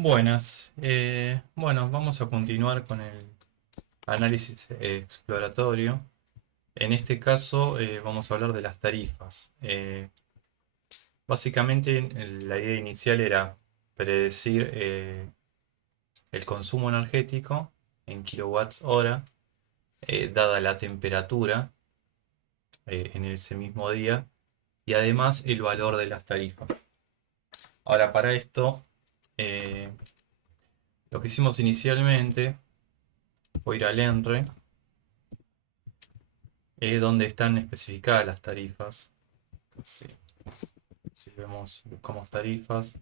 Buenas. Bueno, vamos a continuar con el análisis exploratorio. En este caso vamos a hablar de las tarifas. Básicamente la idea inicial era predecir el consumo energético en kilowatts hora, dada la temperatura en ese mismo día, y además el valor de las tarifas. Ahora, para esto, eh, lo que hicimos inicialmente fue ir al ENRE, donde están especificadas las tarifas. Sí. Si vemos, buscamos tarifas,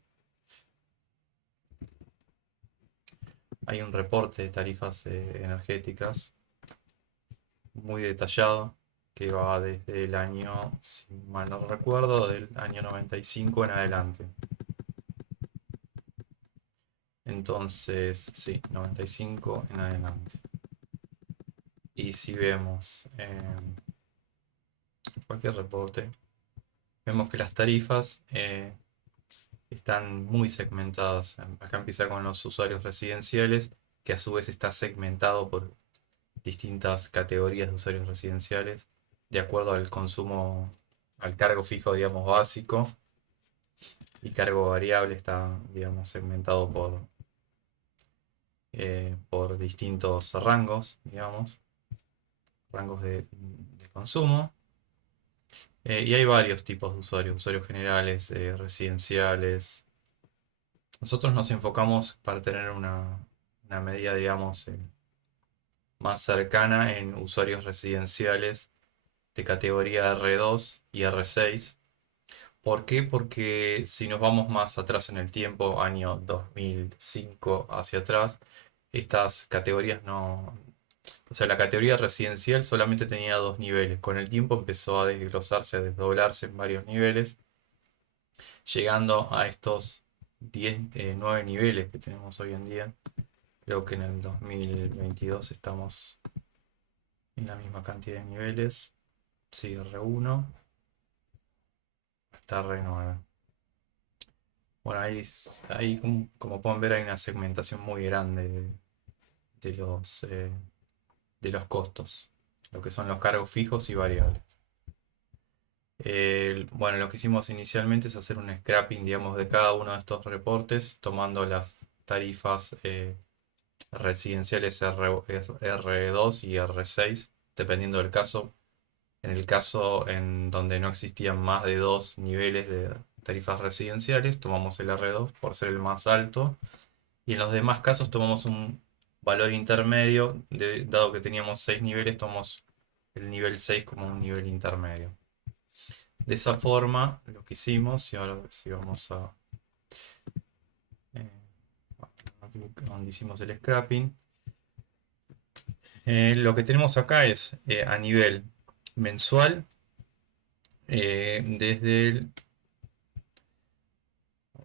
hay un reporte de tarifas energéticas muy detallado que va desde el año, si mal no recuerdo, del año 95 en adelante. Entonces, sí, 95 en adelante. Y si vemos cualquier reporte, vemos que las tarifas están muy segmentadas. Acá empieza con los usuarios residenciales, que a su vez está segmentado por distintas categorías de usuarios residenciales, de acuerdo al consumo, al cargo fijo, digamos, básico, y cargo variable está, digamos, segmentado por distintos rangos, digamos, rangos de consumo. Y hay varios tipos de usuarios, usuarios generales, residenciales. Nosotros nos enfocamos para tener una medida, digamos, más cercana en usuarios residenciales de categoría R2 y R6. ¿Por qué? Porque si nos vamos más atrás en el tiempo, año 2005 hacia atrás, estas categorías no... O sea, la categoría residencial solamente tenía dos niveles. Con el tiempo empezó a desglosarse, a desdoblarse en varios niveles, llegando a estos 10, 9 niveles que tenemos hoy en día. Creo que en el 2022 estamos en la misma cantidad de niveles. Sí, R1 hasta R9. Bueno, ahí como pueden ver hay una segmentación muy grande de de los costos, lo que son los cargos fijos y variables. Bueno, lo que hicimos inicialmente es hacer un scrapping, digamos, de cada uno de estos reportes, tomando las tarifas residenciales R2 y R6, dependiendo del caso. En el caso en donde no existían más de dos niveles de tarifas residenciales, tomamos el R2 por ser el más alto. Y en los demás casos tomamos un valor intermedio, dado que teníamos 6 niveles, tomamos el nivel 6 como un nivel intermedio. De esa forma, lo que hicimos, y ahora si vamos a eh, aquí donde hicimos el scrapping, lo que tenemos acá es a nivel mensual, desde el,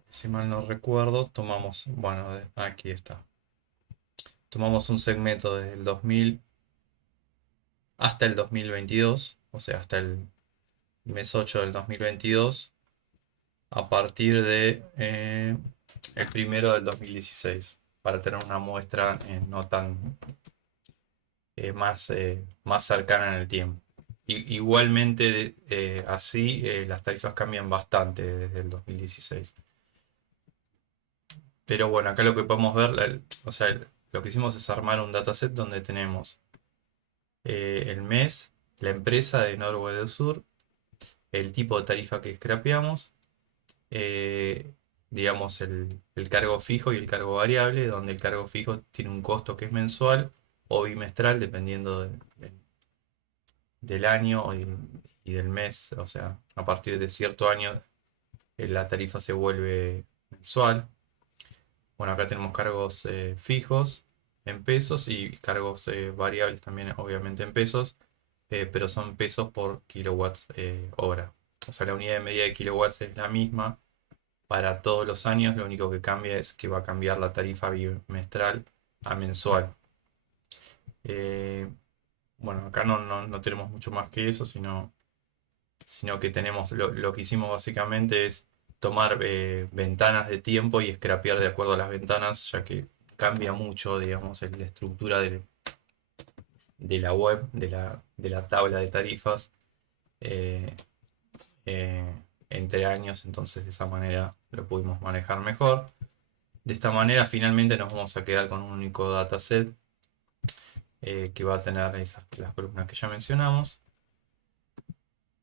si mal no recuerdo, tomamos, bueno, aquí está, tomamos un segmento desde el 2000 hasta el 2022, o sea, hasta el mes 8 del 2022, a partir de el primero del 2016, para tener una muestra no tan más cercana en el tiempo. Igualmente, así las tarifas cambian bastante desde el 2016. Pero bueno, acá lo que podemos ver, o sea, lo que hicimos es armar un dataset donde tenemos el mes, la empresa de Norway del Sur, el tipo de tarifa que scrapeamos, eh, digamos el cargo fijo y el cargo variable, donde el cargo fijo tiene un costo que es mensual o bimestral, dependiendo del año y del mes. O sea, a partir de cierto año la tarifa se vuelve mensual. Bueno, acá tenemos cargos fijos en pesos y cargos variables también, obviamente en pesos, pero son pesos por kilowatts hora. O sea, la unidad de medida de kilowatts es la misma para todos los años, lo único que cambia es que va a cambiar la tarifa bimestral a mensual. Eh, bueno, acá no tenemos mucho más que eso, sino que tenemos, lo que hicimos básicamente es tomar ventanas de tiempo y scrapear de acuerdo a las ventanas, ya que cambia mucho, digamos, la estructura de la web, de la tabla de tarifas eh, eh, entre años, entonces de esa manera lo pudimos manejar mejor. De esta manera finalmente nos vamos a quedar con un único dataset que va a tener las columnas que ya mencionamos.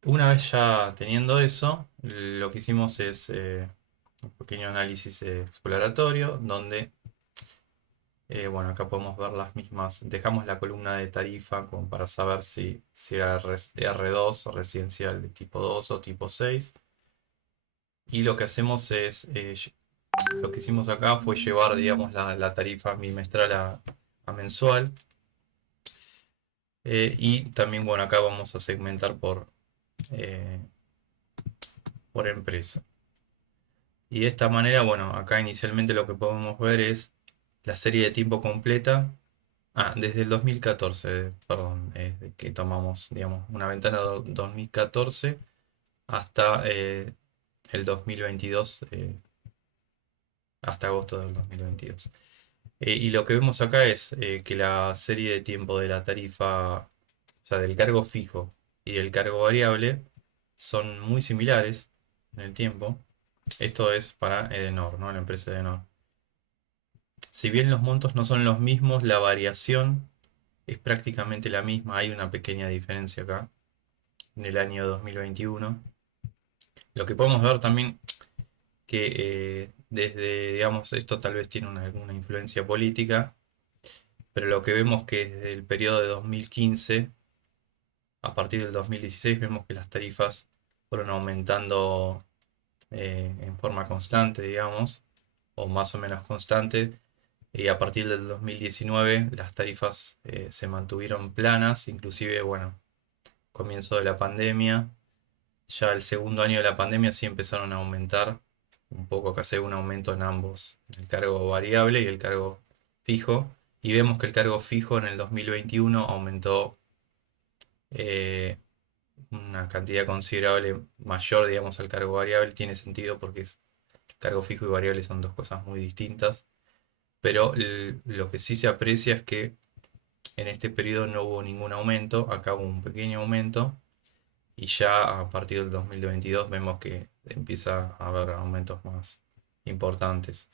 Una vez ya teniendo eso, lo que hicimos es un pequeño análisis exploratorio donde, bueno, acá podemos ver las mismas, dejamos la columna de tarifa como para saber si era R2 o residencial de tipo 2 o tipo 6. Y lo que hacemos es, lo que hicimos acá fue llevar, digamos, la tarifa bimestral a mensual. Y también, bueno, acá vamos a segmentar eh, por empresa. Y de esta manera, bueno, acá inicialmente lo que podemos ver es la serie de tiempo completa. Desde el 2014, perdón, que tomamos, digamos, una ventana 2014 hasta el 2022, hasta agosto del 2022. Y lo que vemos acá es que la serie de tiempo de la tarifa, o sea, del cargo fijo y del cargo variable, son muy similares en el tiempo. Esto es para Edenor, ¿no? La empresa Edenor. Si bien los montos no son los mismos, la variación es prácticamente la misma. Hay una pequeña diferencia acá en el año 2021. Lo que podemos ver también que desde, digamos, esto tal vez tiene alguna influencia política, pero lo que vemos que desde el periodo de 2015, a partir del 2016, vemos que las tarifas fueron aumentando en forma constante, digamos, o más o menos constante. Y a partir del 2019 las tarifas se mantuvieron planas, inclusive, bueno, comienzo de la pandemia, ya el segundo año de la pandemia sí empezaron a aumentar un poco, casi un aumento en ambos, el cargo variable y el cargo fijo. Y vemos que el cargo fijo en el 2021 aumentó una cantidad considerable mayor, digamos, al cargo variable. Tiene sentido porque cargo fijo y variable son dos cosas muy distintas. Pero lo que sí se aprecia es que en este periodo no hubo ningún aumento, acá hubo un pequeño aumento y ya a partir del 2022 vemos que empieza a haber aumentos más importantes.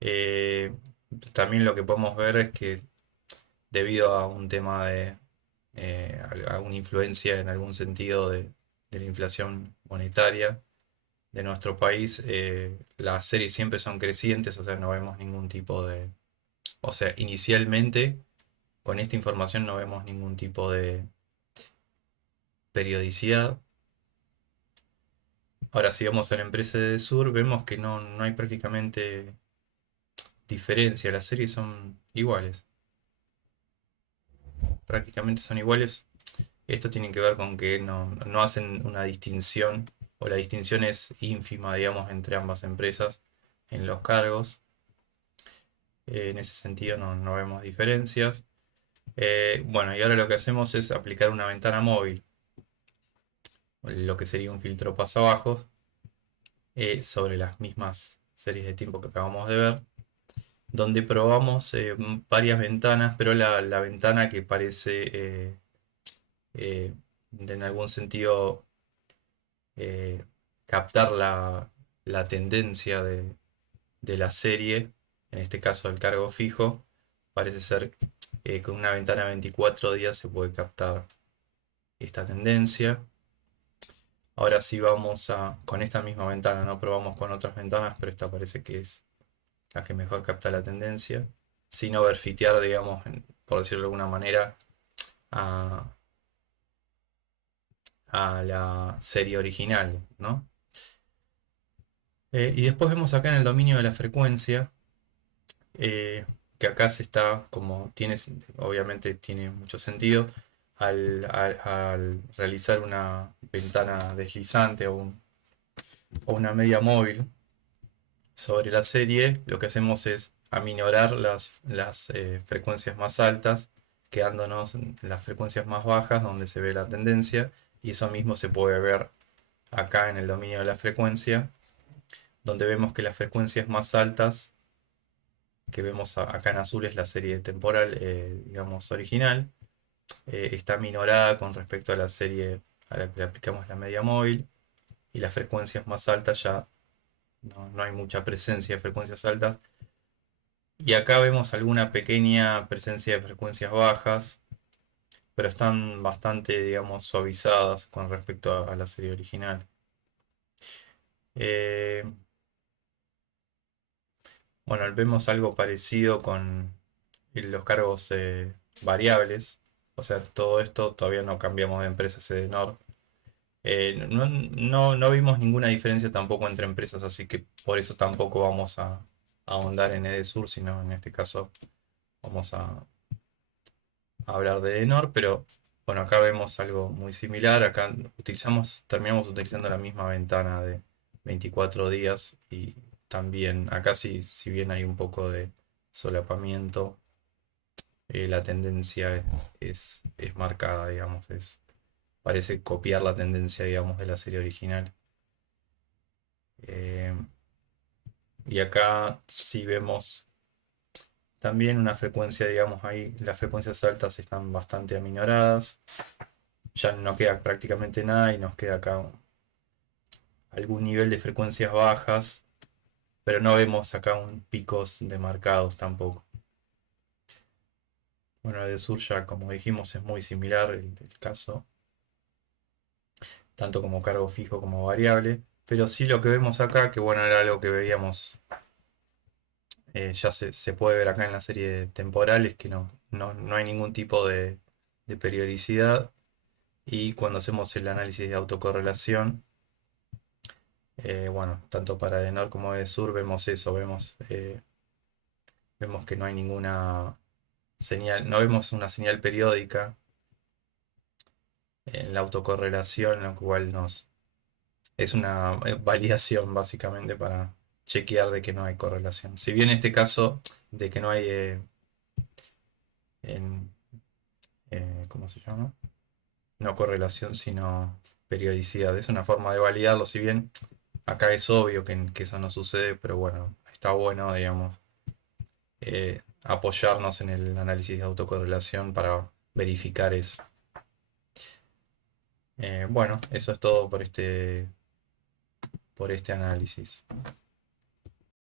Eh, También lo que podemos ver es que debido a un tema a una influencia en algún sentido de la inflación monetaria de nuestro país, las series siempre son crecientes, o sea, no vemos ningún tipo de... O sea, inicialmente con esta información no vemos ningún tipo de periodicidad. Ahora, si vamos a la empresa de Sur, vemos que no hay prácticamente diferencia. Las series son iguales. Prácticamente son iguales. Esto tiene que ver con que no hacen una distinción, o la distinción es ínfima, digamos, entre ambas empresas en los cargos. En ese sentido no vemos diferencias. Bueno, y ahora lo que hacemos es aplicar una ventana móvil, lo que sería un filtro pasabajos, sobre las mismas series de tiempo que acabamos de ver, donde probamos varias ventanas, pero la ventana que parece en algún sentido eh, captar la tendencia de la serie, en este caso el cargo fijo, parece ser con una ventana de 24 días se puede captar esta tendencia. Ahora sí vamos con esta misma ventana, no probamos con otras ventanas, pero esta parece que es la que mejor capta la tendencia, sin overfitear, digamos, por decirlo de alguna manera, a, a la serie original, ¿no? Y después vemos acá en el dominio de la frecuencia, eh, que acá se está, como tiene, obviamente tiene mucho sentido, al realizar una ventana deslizante o una media móvil sobre la serie, lo que hacemos es aminorar las frecuencias más altas, quedándonos en las frecuencias más bajas donde se ve la tendencia, y eso mismo se puede ver acá en el dominio de la frecuencia, donde vemos que las frecuencias más altas que vemos acá en azul es la serie temporal, digamos, original, está minorada con respecto a la serie a la que le aplicamos la media móvil, y las frecuencias más altas ya no hay mucha presencia de frecuencias altas. Y acá vemos alguna pequeña presencia de frecuencias bajas, pero están bastante, digamos, suavizadas con respecto a la serie original. Eh, bueno, vemos algo parecido con los cargos variables. O sea, todo esto todavía no cambiamos de empresas Edenor. No vimos ninguna diferencia tampoco entre empresas, así que por eso tampoco vamos a ahondar en Edesur, sino en este caso vamos a hablar de Edenor. Pero bueno, acá vemos algo muy similar. Acá terminamos utilizando la misma ventana de 24 días, y también acá sí, si bien hay un poco de solapamiento, la tendencia es marcada, digamos, parece copiar la tendencia, digamos, de la serie original. Eh, y acá sí vemos también una frecuencia, digamos, ahí las frecuencias altas están bastante aminoradas. Ya no queda prácticamente nada y nos queda acá algún nivel de frecuencias bajas, pero no vemos acá un picos demarcados tampoco. Bueno, de sur ya, como dijimos, es muy similar el caso, tanto como cargo fijo como variable. Pero sí lo que vemos acá, que bueno, era algo que veíamos, ya se puede ver acá en la serie temporal, es que no hay ningún tipo de periodicidad. Y cuando hacemos el análisis de autocorrelación, bueno, tanto para Edenor como Edesur vemos eso, vemos que no hay ninguna señal, no vemos una señal periódica en la autocorrelación, lo cual es una validación básicamente para chequear de que no hay correlación. Si bien en este caso de que no hay en, ¿cómo se llama? No correlación, sino periodicidad. Es una forma de validarlo, si bien acá es obvio que eso no sucede, pero bueno, está bueno, digamos, apoyarnos en el análisis de autocorrelación para verificar eso. Bueno, eso es todo por este análisis.